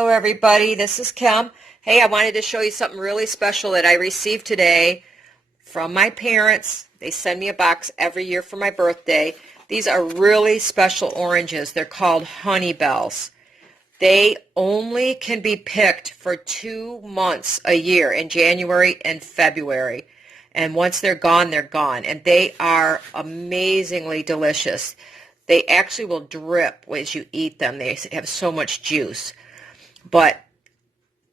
Hello everybody, this is Kim. Hey, I wanted to show you something really special that I received today from my parents. They send me a box every year for my birthday. These are really special oranges. They're called honey bells. They only can be picked for 2 months a year, in January and February. And once they're gone, they're gone. And they are amazingly delicious. They actually will drip as you eat them. They have so much juice. But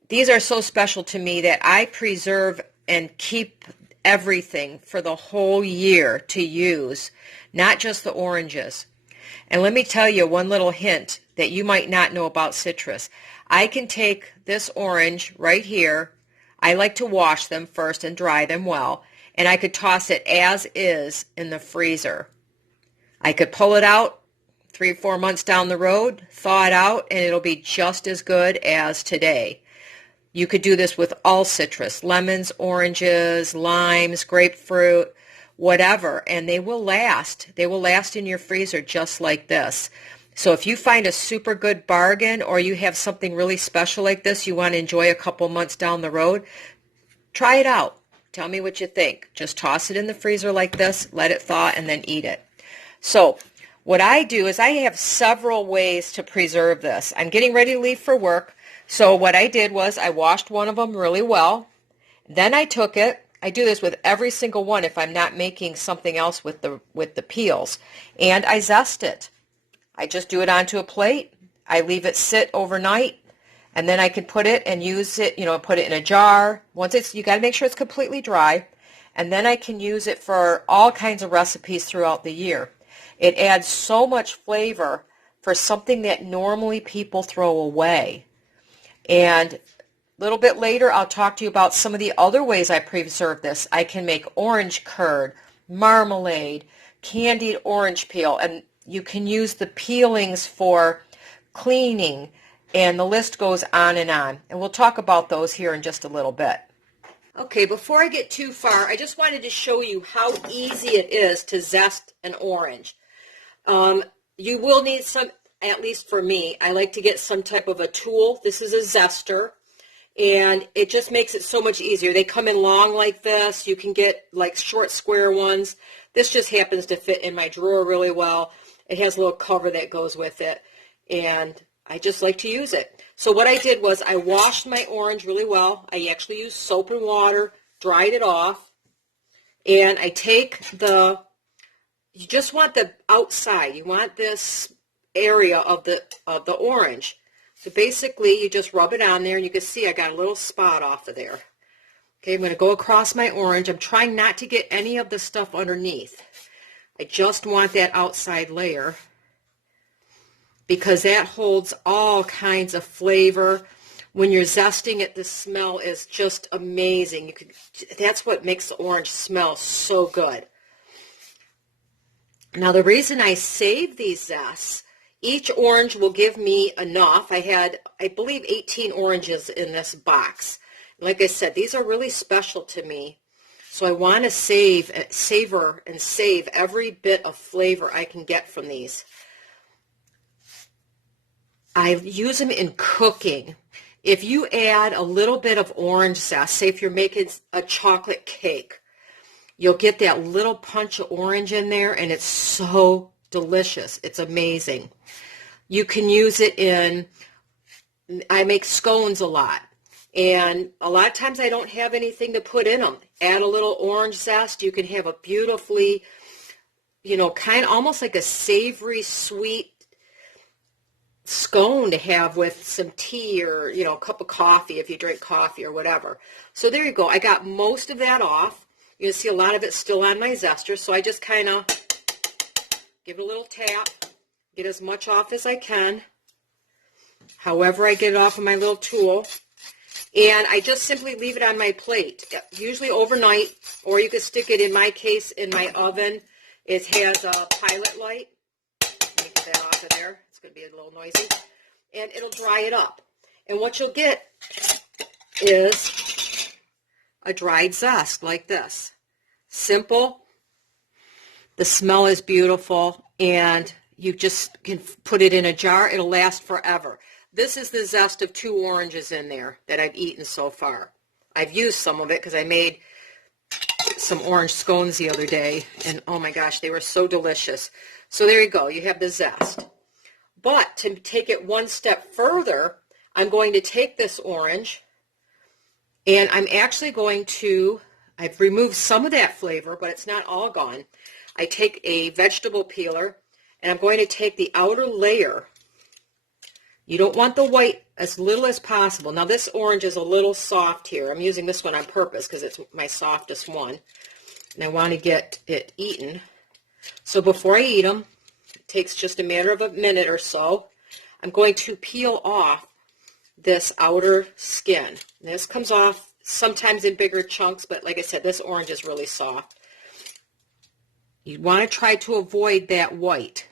these are so special to me that I preserve and keep everything for the whole year to use, not just the oranges. And let me tell you one little hint that you might not know about citrus. I can take this orange right here. I like to wash them first and dry them well, and I could toss it as is in the freezer. I could pull it out 3 or 4 months down the road, thaw it out, and it'll be just as good as today. You could do this with all citrus, lemons, oranges, limes, grapefruit, whatever, and they will last. They will last in your freezer just like this. So if you find a super good bargain or you have something really special like this you want to enjoy a couple months down the road, try it out. Tell me what you think. Just toss it in the freezer like this, let it thaw, and then eat it. So what I do is I have several ways to preserve this. I'm getting ready to leave for work. So what I did was I washed one of them really well. Then I took it. I do this with every single one if I'm not making something else with the peels. And I zest it. I just do it onto a plate. I leave it sit overnight. And then I can put it and use it, put it in a jar. You got to make sure it's completely dry. And then I can use it for all kinds of recipes throughout the year. It adds so much flavor for something that normally people throw away. And a little bit later, I'll talk to you about some of the other ways I preserve this. I can make orange curd, marmalade, candied orange peel, and you can use the peelings for cleaning, and the list goes on. And we'll talk about those here in just a little bit. Okay, before I get too far, I just wanted to show you how easy it is to zest an orange. You will need some, at least for me, I like to get some type of a tool. This is a zester, and it just makes it so much easier. They come in long like this. You can get like short square ones. This just happens to fit in my drawer really well. It has a little cover that goes with it, and I just like to use it. So what I did was I washed my orange really well. I actually used soap and water, dried it off, and I take you just want the outside. You want this area of the orange. So basically you just rub it on there, and you can see I got a little spot off of there. Okay, I'm going to go across my orange. I'm trying not to get any of the stuff underneath. I just want that outside layer because that holds all kinds of flavor. When you're zesting it, the smell is just amazing. That's what makes the orange smell so good. Now the reason I save these zests, each orange will give me enough. I had, I believe, 18 oranges in this box. Like I said, these are really special to me. So I want to savor and save every bit of flavor I can get from these. I use them in cooking. If you add a little bit of orange zest, say if you're making a chocolate cake, you'll get that little punch of orange in there, and it's so delicious. It's amazing. You can use it I make scones a lot, and a lot of times I don't have anything to put in them. Add a little orange zest. You can have a beautifully, kind of almost like a savory, sweet scone to have with some tea or, a cup of coffee if you drink coffee or whatever. So there you go. I got most of that off. You can see a lot of it still on my zester, so I just kind of give it a little tap, get as much off as I can, however I get it off of my little tool, and I just simply leave it on my plate, usually overnight, or you could stick it, in my case, in my oven. It has a pilot light. Let me get that off of there. It's going to be a little noisy, and it'll dry it up. And what you'll get is a dried zest like this. Simple. The smell is beautiful, and you just can put it in a jar. It'll last forever. This is the zest of 2 oranges in there that I've eaten so far. I've used some of it because I made some orange scones the other day, and oh my gosh, they were so delicious. So there you go, you have the zest. But to take it one step further, I'm going to take this orange, and I'm actually going to, I've removed some of that flavor, but it's not all gone. I take a vegetable peeler, and I'm going to take the outer layer. You don't want the white, as little as possible. Now this orange is a little soft here. I'm using this one on purpose because it's my softest one. And I want to get it eaten. So before I eat them, it takes just a matter of a minute or so, I'm going to peel off this outer skin. And this comes off sometimes in bigger chunks, but like I said, this orange is really soft. You want to try to avoid that white.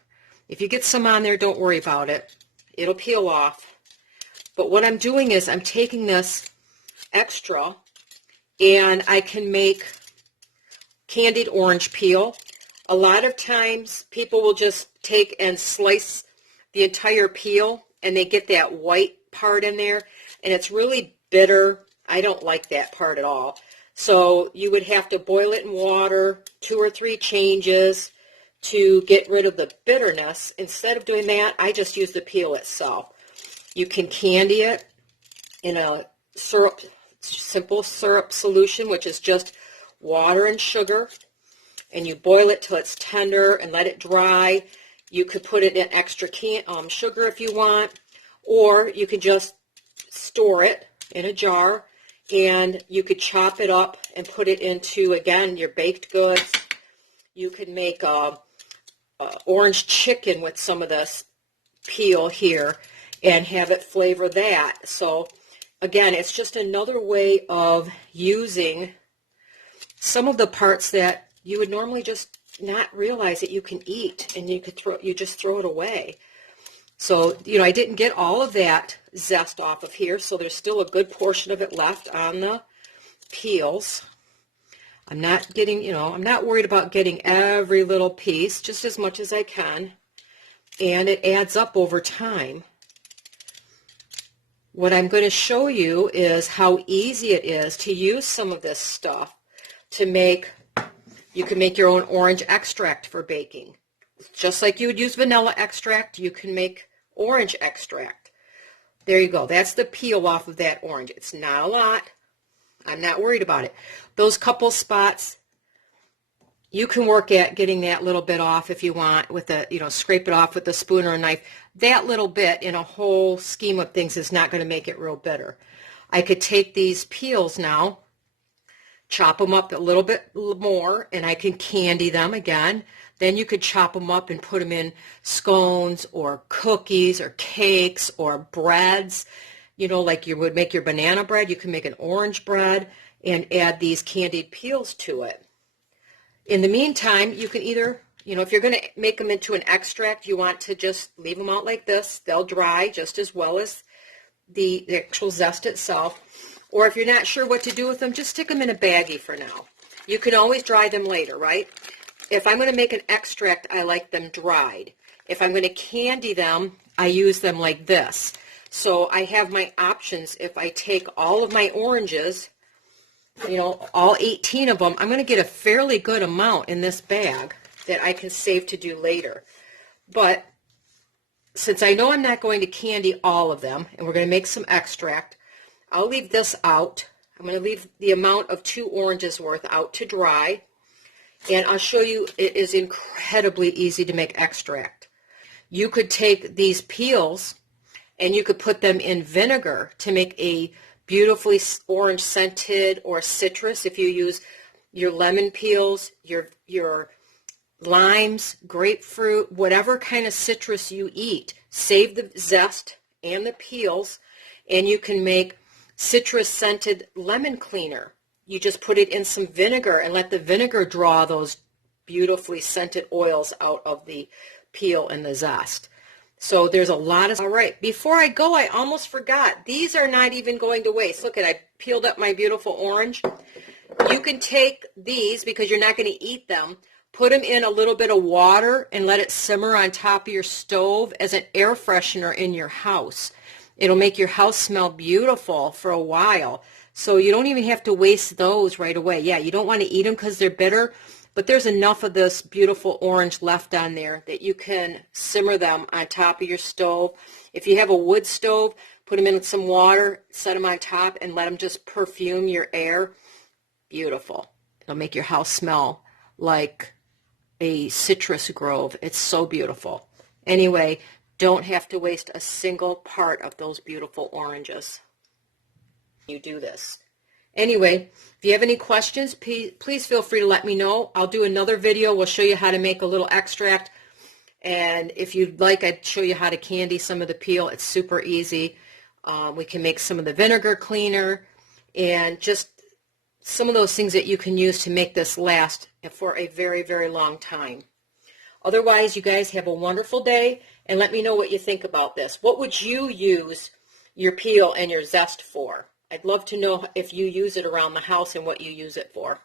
If you get some on there, don't worry about it. It'll peel off. But what I'm doing is I'm taking this extra, and I can make candied orange peel. A lot of times people will just take and slice the entire peel, and they get that white part in there, and it's really bitter. I don't like that part at all. So you would have to boil it in water 2 or 3 changes to get rid of the bitterness. Instead of doing that, I just use the peel itself. You can candy it in a syrup, simple syrup solution, which is just water and sugar, and you boil it till it's tender and let it dry. You could put it in extra sugar if you want, or you could just store it in a jar, and you could chop it up and put it into, again, your baked goods. You could make orange chicken with some of this peel here and have it flavor that. So again, it's just another way of using some of the parts that you would normally just not realize that you can eat, and you just throw it away. So, I didn't get all of that zest off of here, so there's still a good portion of it left on the peels. I'm not getting, I'm not worried about getting every little piece, just as much as I can, and it adds up over time. What I'm going to show you is how easy it is to use some of this stuff to make, you can make your own orange extract for baking. Just like you would use vanilla extract, you can make orange extract. There you go. That's the peel off of that orange. It's not a lot. I'm not worried about it. Those couple spots, you can work at getting that little bit off if you want with a, scrape it off with a spoon or a knife. That little bit in a whole scheme of things is not going to make it real bitter. I could take these peels now, chop them up a little bit more, and I can candy them again. Then you could chop them up and put them in scones or cookies or cakes or breads. Like you would make your banana bread, you can make an orange bread and add these candied peels to it. In the meantime, you can either, if you're going to make them into an extract, you want to just leave them out like this. They'll dry just as well as the actual zest itself. Or if you're not sure what to do with them, just stick them in a baggie for now. You can always dry them later, right? If I'm going to make an extract, I like them dried. If I'm going to candy them, I use them like this. So I have my options. If I take all of my oranges, all 18 of them, I'm going to get a fairly good amount in this bag that I can save to do later. But since I know I'm not going to candy all of them, and we're going to make some extract, I'll leave this out. I'm going to leave the amount of 2 oranges worth out to dry. And I'll show you, it is incredibly easy to make extract. You could take these peels and you could put them in vinegar to make a beautifully orange scented, or citrus if you use your lemon peels, your limes, grapefruit, whatever kind of citrus you eat. Save the zest and the peels, and you can make citrus scented lemon cleaner. You just put it in some vinegar and let the vinegar draw those beautifully scented oils out of the peel and the zest. So there's a lot of, all right, before I go, I almost forgot. These are not even going to waste. Look at, I peeled up my beautiful orange. You can take these, because you're not going to eat them, put them in a little bit of water and let it simmer on top of your stove as an air freshener in your house. It'll make your house smell beautiful for a while. So you don't even have to waste those right away. Yeah, you don't want to eat them because they're bitter, but there's enough of this beautiful orange left on there that you can simmer them on top of your stove. If you have a wood stove, put them in some water, set them on top, and let them just perfume your air. Beautiful. It'll make your house smell like a citrus grove. It's so beautiful. Anyway, don't have to waste a single part of those beautiful oranges. You do this. Anyway, if you have any questions, please feel free to let me know. I'll do another video. We'll show you how to make a little extract. And if you'd like, I'd show you how to candy some of the peel. It's super easy. We can make some of the vinegar cleaner and just some of those things that you can use to make this last for a very, very long time. Otherwise, you guys have a wonderful day, and let me know what you think about this. What would you use your peel and your zest for? I'd love to know if you use it around the house and what you use it for.